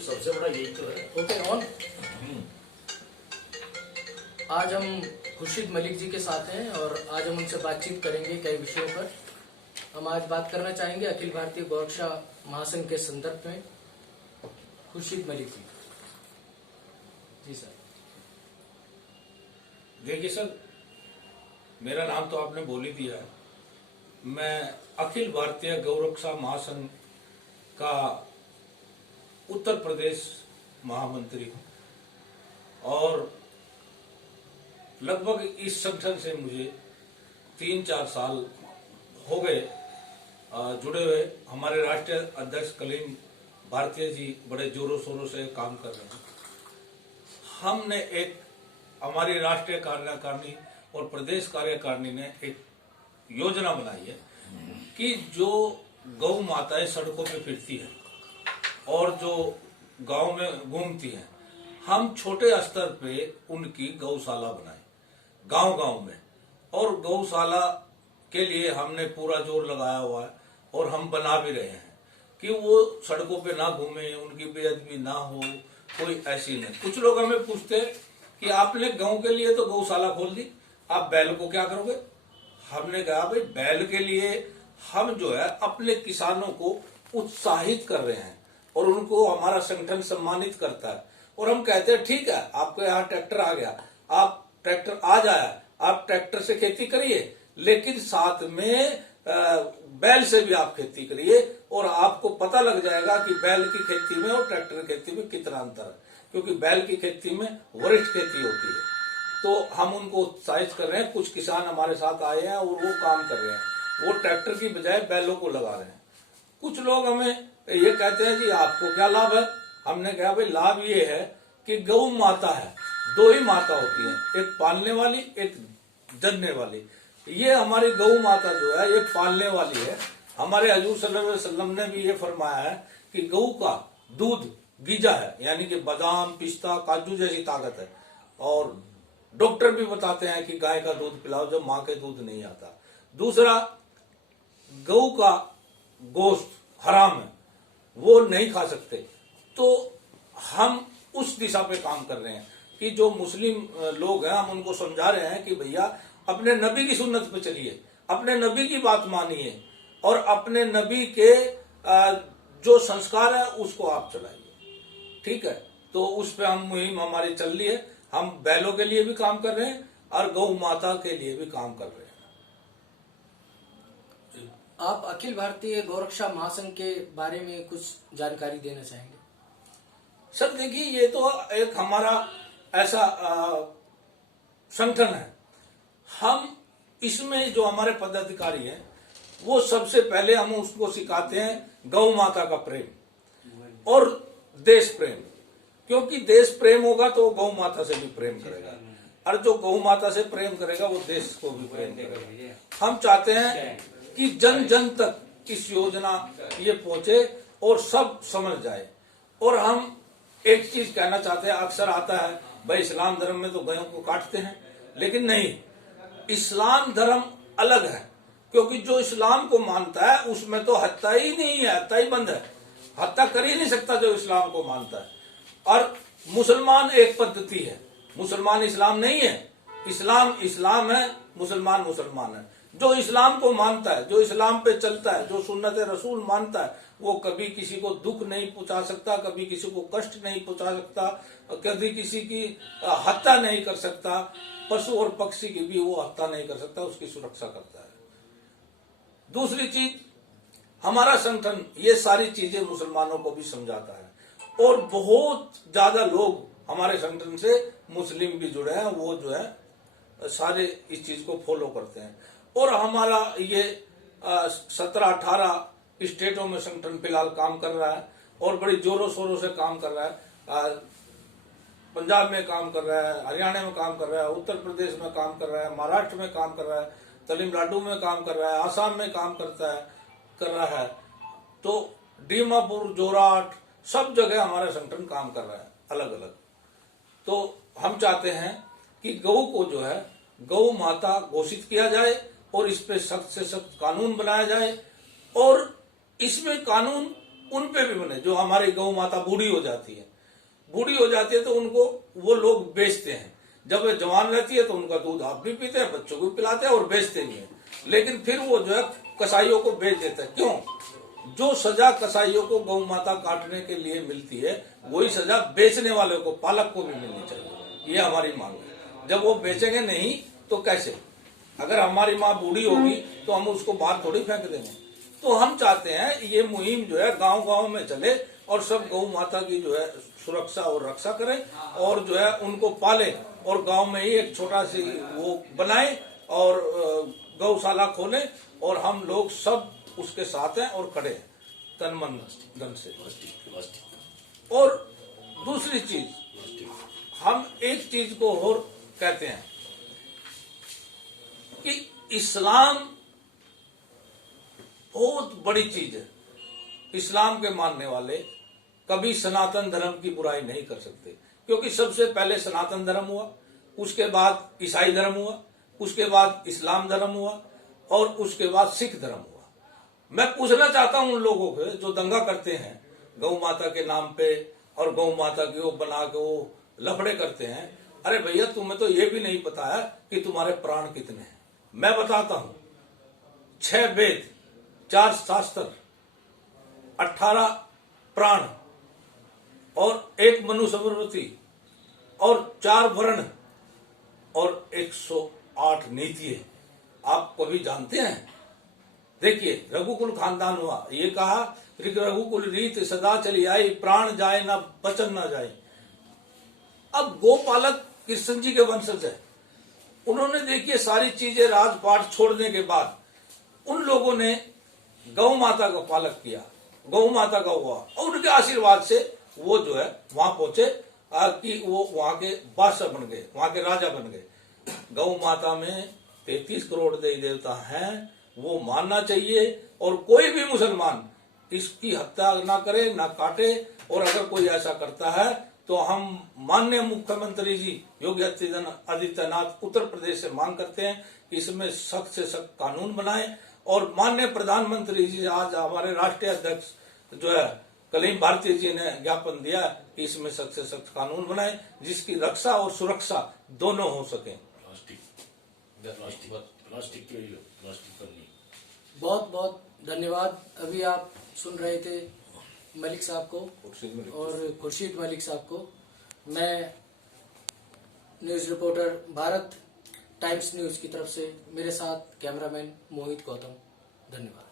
सबसे बड़ा यही तो है। Okay on. आज हम खुर्शीद मलिक जी के साथ हैं और आज हम उनसे बातचीत करेंगे कई विषयों पर। हम आज बात करना चाहेंगे अखिल भारतीय गौरक्षा महासंघ के संदर्भ में। खुर्शीद मलिक जी। जी सर। देखिए सर, मेरा नाम तो आपने बोल ही दिया है। मैं अखिल भारतीय गौरक्षा महासंघ का उत्तर प्रदेश महामंत्री हूँ और लगभग इस संगठन से मुझे 3-4 साल हो गए जुड़े हुए। हमारे राष्ट्रीय अध्यक्ष कलीम भारतीय जी बड़े जोरों शोरों से काम कर रहे हैं। हमने हमारी राष्ट्रीय कार्यकारिणी और प्रदेश कार्यकारिणी ने एक योजना बनाई है कि जो गौ माताएं सड़कों पे फिरती है और जो गांव में घूमती हैं, हम छोटे स्तर पे उनकी गौशाला बनाए गांव गांव में। और गौशाला के लिए हमने पूरा जोर लगाया हुआ है और हम बना भी रहे हैं कि वो सड़कों पे ना घूमे, उनकी बेअदबी ना हो, कोई ऐसी नहीं। कुछ लोग हमें पूछते हैं कि आपने गांव के लिए तो गौशाला खोल दी, आप बैल को क्या करोगे? हमने कहा भाई बैल के लिए हम जो है अपने किसानों को उत्साहित कर रहे हैं और उनको हमारा संगठन सम्मानित करता है। और हम कहते हैं ठीक है, आपके यहाँ ट्रैक्टर आ गया, आप ट्रैक्टर आ जाए, आप ट्रैक्टर से खेती करिए, लेकिन साथ में बैल से भी आप खेती करिए और आपको पता लग जाएगा कि बैल की खेती में और ट्रैक्टर की खेती में कितना अंतर है। क्योंकि बैल की खेती में वरिष्ठ खेती होती है, तो हम उनको उत्साहित कर रहे हैं। कुछ किसान हमारे साथ आए हैं और वो काम कर रहे हैं, वो ट्रैक्टर की बजाय बैलों को लगा रहे हैं। कुछ लोग हमें ये कहते हैं जी आपको क्या लाभ है? हमने कहा भाई लाभ ये है कि गौ माता है, दो ही माता होती है, एक पालने वाली, एक जनने वाली। ये हमारी गौ माता जो है ये पालने वाली है। हमारे हजूर सल्लल्लाहु अलैहि वसल्लम ने भी ये फरमाया है कि गौ का दूध गीजा है, यानी कि बादाम, पिस्ता, काजू जैसी ताकत है। और डॉक्टर भी बताते हैं कि गाय का दूध पिलाओ जब माँ के दूध नहीं आता। दूसरा, गौ का गोश्त हराम है, वो नहीं खा सकते। तो हम उस दिशा पे काम कर रहे हैं कि जो मुस्लिम लोग हैं हम उनको समझा रहे हैं कि भैया अपने नबी की सुन्नत पे चलिए, अपने नबी की बात मानिए और अपने नबी के जो संस्कार है उसको आप चलाइए। ठीक है, तो उस पे हम मुहिम हमारी चल रही है। हम बैलों के लिए भी काम कर रहे हैं और गौ माता के लिए भी काम कर रहे हैं। आप अखिल भारतीय गौरक्षा महासंघ के बारे में कुछ जानकारी देना चाहेंगे? सर देखिए, ये तो एक हमारा ऐसा संगठन है। हम इसमें जो हमारे पदाधिकारी हैं वो सबसे पहले हम उसको सिखाते हैं गौ माता का प्रेम और देश प्रेम। क्योंकि देश प्रेम होगा तो गौ माता से भी प्रेम करेगा और जो गौ माता से प्रेम करेगा वो देश को भी प्रेम करेगा। हम चाहते हैं कि जन जन तक इस योजना ये पहुंचे और सब समझ जाए। और हम एक चीज कहना चाहते हैं, अक्सर आता है भाई इस्लाम धर्म में तो गायों को काटते हैं, लेकिन नहीं, इस्लाम धर्म अलग है। क्योंकि जो इस्लाम को मानता है उसमें तो हत्या ही नहीं है, हत्या ही बंद है, हत्या कर ही नहीं सकता जो इस्लाम को मानता है। और मुसलमान एक पद्धति है, मुसलमान इस्लाम नहीं है। इस्लाम इस्लाम है, मुसलमान मुसलमान है। जो इस्लाम को मानता है, जो इस्लाम पे चलता है, जो सुन्नत रसूल मानता है, वो कभी किसी को दुख नहीं पहुंचा सकता, कभी किसी को कष्ट नहीं पहुंचा सकता, कभी किसी की हत्या नहीं कर सकता, पशु और पक्षी की भी वो हत्या नहीं कर सकता, उसकी सुरक्षा करता है। दूसरी चीज, हमारा संगठन ये सारी चीजें मुसलमानों को भी समझाता है और बहुत ज्यादा लोग हमारे संगठन से मुस्लिम भी जुड़े हैं, वो जो है सारे इस चीज को फॉलो करते हैं। और हमारा ये 17-18 स्टेटों में संगठन फिलहाल काम कर रहा है और बड़ी जोरों शोरों से काम कर रहा है। पंजाब में काम कर रहा है, हरियाणा में काम कर रहा है, उत्तर प्रदेश में काम कर रहा है, महाराष्ट्र में काम कर रहा है, तमिलनाडु में काम कर रहा है, आसाम में काम कर रहा है। तो दीमापुर, जोरहाट, सब जगह हमारा संगठन काम कर रहा है अलग अलग। तो हम चाहते हैं कि गौ को जो है गौ माता घोषित किया जाए और इस पे सख्त से सख्त कानून बनाया जाए और इसमें कानून उन पे भी बने। जो हमारी गौ माता बूढ़ी हो जाती है तो उनको वो लोग बेचते हैं। जब वे जवान रहती है तो उनका दूध आप भी पीते हैं, बच्चों को पिलाते हैं और बेचते भी हैं। लेकिन फिर वो जो है कसाईयों को बेच देता है। क्यों? जो सजा कसाईयों को गौ माता काटने के लिए मिलती है, वही सजा बेचने वाले को, पालक को भी मिलनी चाहिए। ये हमारी मांग है। जब वो बेचेंगे नहीं तो कैसे? अगर हमारी माँ बूढ़ी होगी तो हम उसको बाहर थोड़ी फेंक देंगे। तो हम चाहते हैं ये मुहिम जो है गांव गांव में चले और सब गौ माता की जो है सुरक्षा और रक्षा करें और जो है उनको पाले और गांव में ही एक छोटा सी वो बनाए और गौशाला खोले और हम लोग सब उसके साथ हैं और खड़े हैं तन मन धन से। और दूसरी चीज, हम एक चीज को और कहते हैं कि इस्लाम बहुत बड़ी चीज है। इस्लाम के मानने वाले कभी सनातन धर्म की बुराई नहीं कर सकते, क्योंकि सबसे पहले सनातन धर्म हुआ, उसके बाद ईसाई धर्म हुआ, उसके बाद इस्लाम धर्म हुआ और उसके बाद सिख धर्म हुआ। मैं पूछना चाहता हूं उन लोगों को जो दंगा करते हैं गौ माता के नाम पे और गौ माता की वो बना के वो लफड़े करते हैं, अरे भैया तुम्हें तो ये भी नहीं पता है कि तुम्हारे प्राण कितने हैं। मैं बताता हूं, 6 वेद, 4 शास्त्र, 18 प्राण और 1 मनुस्मृति और 4 वर्ण और 108 नीतियां। आप कभी जानते हैं? देखिए, रघुकुल खानदान हुआ, ये कहा रघुकुल रीत सदा चली आई, प्राण जाए ना बचन ना जाए। अब गोपालक कृष्ण जी के वंशज है, उन्होंने देखिए सारी चीजें राजपाट छोड़ने के बाद उन लोगों ने गौ माता का पालक किया, गौ माता का हुआ और उनके आशीर्वाद से वो जो है वहां पहुंचे कि वो वहां के बादशाह बन गए, वहां के राजा बन गए। गौ माता में 33 करोड़ देवी देवता हैं, वो मानना चाहिए और कोई भी मुसलमान इसकी हत्या ना करे ना काटे। और अगर कोई ऐसा करता है तो हम माननीय मुख्यमंत्री जी योगी आदित्यनाथ उत्तर प्रदेश से मांग करते हैं कि इसमें सख्त से सख्त कानून बनाएं और माननीय प्रधानमंत्री जी आज हमारे राष्ट्रीय अध्यक्ष जो है कलीम भारती जी ने ज्ञापन दिया कि इसमें सख्त से सख्त कानून बनाए जिसकी रक्षा और सुरक्षा दोनों हो सके। बहुत बहुत धन्यवाद। अभी आप सुन रहे थे मलिक साहब को और खुर्शीद मलिक साहब को। मैं news reporter Bharat times news की तरफ से, मेरे साथ कैमरामैन मोहित गौतम। धन्यवाद।